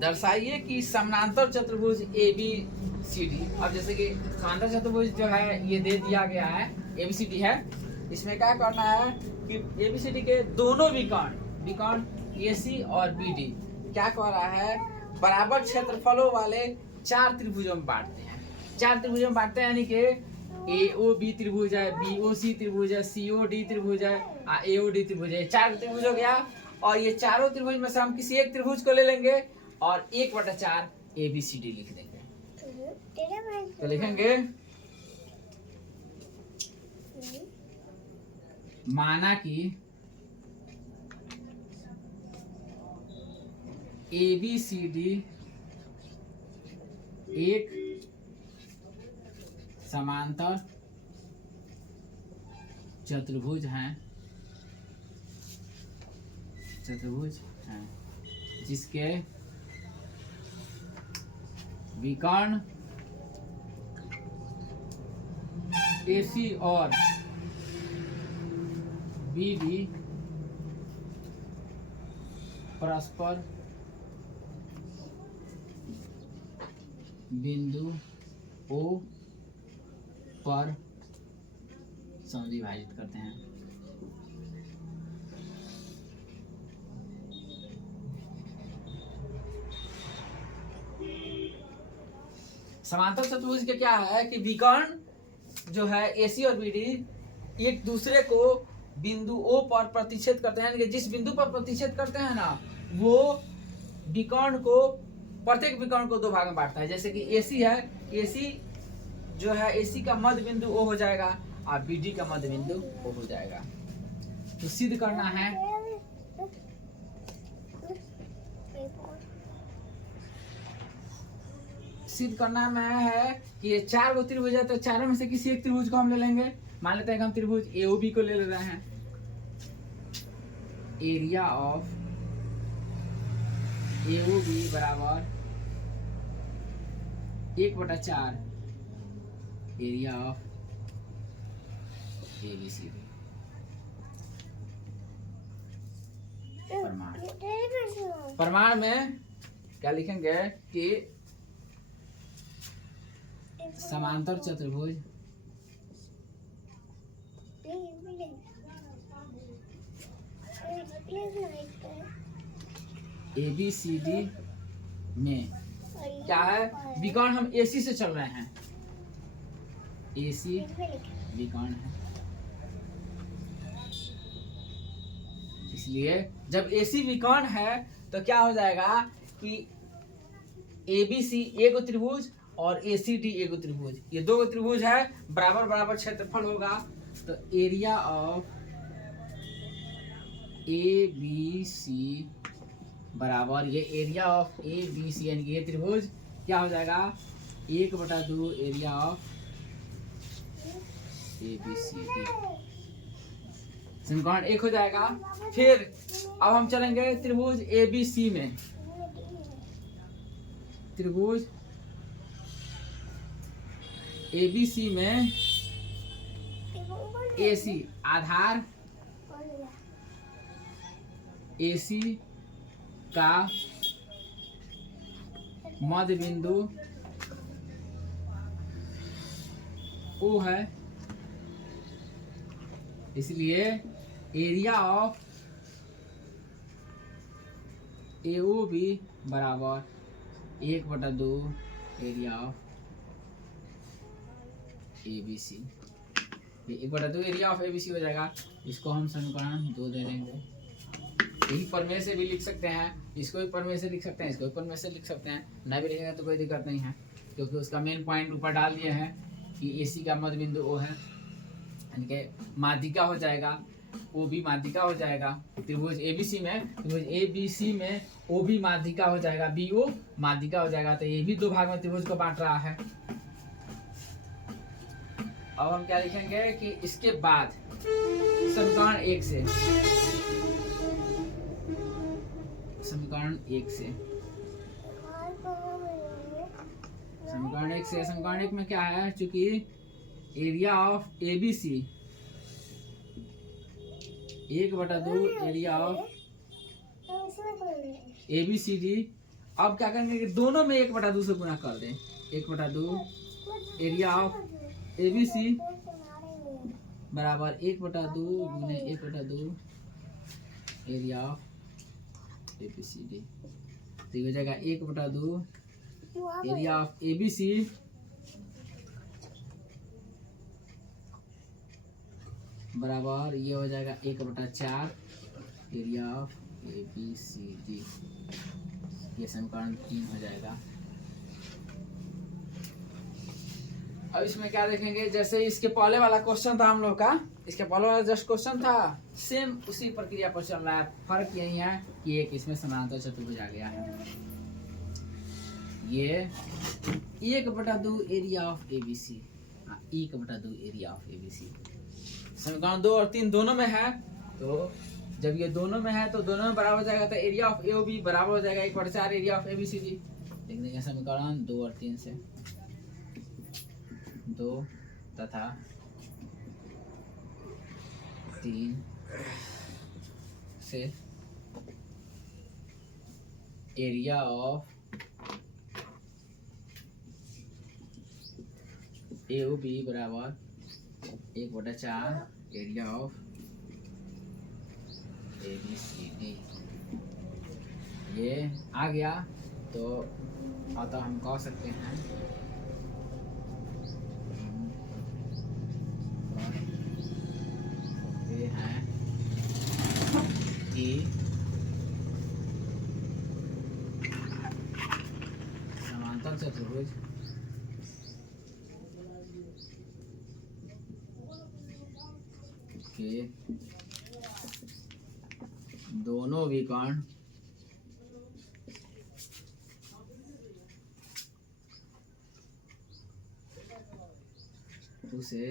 दर्शाइए कि समानांतर चतुर्भुज ए बी सी डी। अब जैसे कि समानांतर चतुर्भुज जो है ये दे दिया गया है, ए बी सी डी है। इसमें क्या करना है कि ए बी सी डी के दोनों विकर्ण ए सी और बी डी क्या कर रहा है, बराबर क्षेत्रफलों वाले चार त्रिभुजों में बांटते हैं। चार त्रिभुजों में बांटते हैं यानी कि ए ओ बी त्रिभुज है, बी ओ सी त्रिभुज है, सी ओ डी त्रिभुज है, ए ओ डी त्रिभुज है। चार त्रिभुज हो गया और ये चारों त्रिभुज में से हम किसी एक त्रिभुज को ले लेंगे और 1/4 ए बी सी डी लिख देंगे। तो लिखेंगे माना कि ए बी सी डी एक समांतर चतुर्भुज हैं जिसके विकर्ण AC और BD परस्पर बिंदु O पर समविभाजित करते हैं। समांतर चतुर्भुज के क्या है कि विकर्ण जो है AC और BD एक दूसरे को बिंदु O पर प्रतिच्छेद करते हैं। जिस बिंदु पर प्रतिच्छेद करते हैं ना, वो विकर्ण को, प्रत्येक विकर्ण को दो भाग में बांटता है। जैसे कि AC है, AC जो है AC का मध्य बिंदु O हो जाएगा और BD का मध्य बिंदु O हो जाएगा। तो सिद्ध करना है में है कि ये चार गो त्रिभुज है, तो चारों में से किसी एक त्रिभुज को हम ले लेंगे। मान लेते हैं कि हम त्रिभुज AOB को ले रहे हैं। एरिया ऑफ AOB बराबर 1/4 एरिया ऑफ ABCD। प्रमाण में क्या लिखेंगे कि समांतर चतुर्भुज ABCD में क्या है, विकर्ण हम AC से चल रहे हैं, AC विकर्ण है। इसलिए जब AC विकर्ण है तो क्या हो जाएगा कि ABC एक त्रिभुज और ACD एक त्रिभुज, ये दो त्रिभुज है, बराबर क्षेत्रफल होगा। तो एरिया ऑफ ABC बराबर ये एरिया ऑफ ABC यानी कि ये त्रिभुज क्या हो जाएगा, 1/2 एरिया ऑफ ABCD। समीकरण 1 हो जाएगा। फिर अब हम चलेंगे त्रिभुज ABC में। त्रिभुज ABC में AC आधार AC का मध्य बिंदु O है, इसलिए एरिया ऑफ AOB बराबर 1/2 एरिया ऑफ ABC। ये 1/2 एरिया ऑफ ABC हो जाएगा। इसको हम समीकरण 2 दे देंगे। यही प्रमेय से भी लिख सकते हैं, इसको भी प्रमेय से लिख सकते हैं, इसको भी प्रमेय से लिख सकते हैं। नहीं भी लिखेंगे तो कोई दिक्कत नहीं है, क्योंकि उसका मेन पॉइंट ऊपर डाल दिए हैं कि AC का मध्य बिंदु O है, यानी कि माध्यिका हो जाएगा, OB माध्यिका हो जाएगा। त्रिभुज ABC में OB माध्यिका हो जाएगा, BO माध्यिका हो जाएगा। तो ये भी दो भाग में त्रिभुज को बांट रहा है। अब हम क्या लिखेंगे कि इसके बाद समीकरण 1 से समीकरण 1 में क्या है, चूंकि area of ABC 1/2 area of ABCD अब क्या करेंगे कि दोनों में 1/2 से गुना कर दें। 1/2 एरिया ऑफ ABC बराबर 1/2 गुने 1/2 एरिया ऑफ ABCD। तो ये हो जाएगा 1/2 एरिया ऑफ ABC बराबर ये हो जाएगा 1/4 एरिया ऑफ ABCD। ये समीकरण 3 हो जाएगा। अब इसमें क्या देखेंगे, जैसे इसके पहले वाला क्वेश्चन था हम लोग का, इसके पहले वाला जस्ट क्वेश्चन था, सेम उसी प्रक्रिया पर चल रहा है। फर्क यही है कि एक इसमें समानांतर चतुर्भुज आ गया है। ये 1/2 area of ABC, 1/2 area of ABC। समीकरण 2 और 3 दोनों में है, तो जब ये दोनों में है तो दोनों में बराबर हो जाएगा, तो एरिया ऑफ AOB बराबर हो जाएगा 1/4 एरिया ऑफ ABCD। लिख देंगे समीकरण 2 और 3 से, 2 तथा 3 से एरिया ऑफ AOB बराबर 1/4 एरिया ऑफ ABCD। ये आ गया, तो अतः हम कह सकते हैं कि समांतर चतुर्भुज के दोनों विकर्ण उसे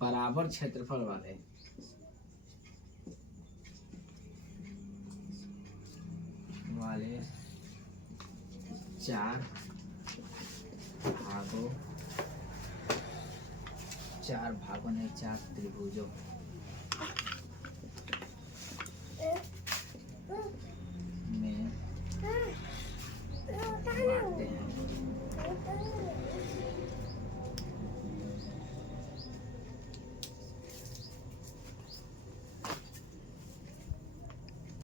बराबर क्षेत्रफल वाले चार भागों ने 4 त्रिभुजों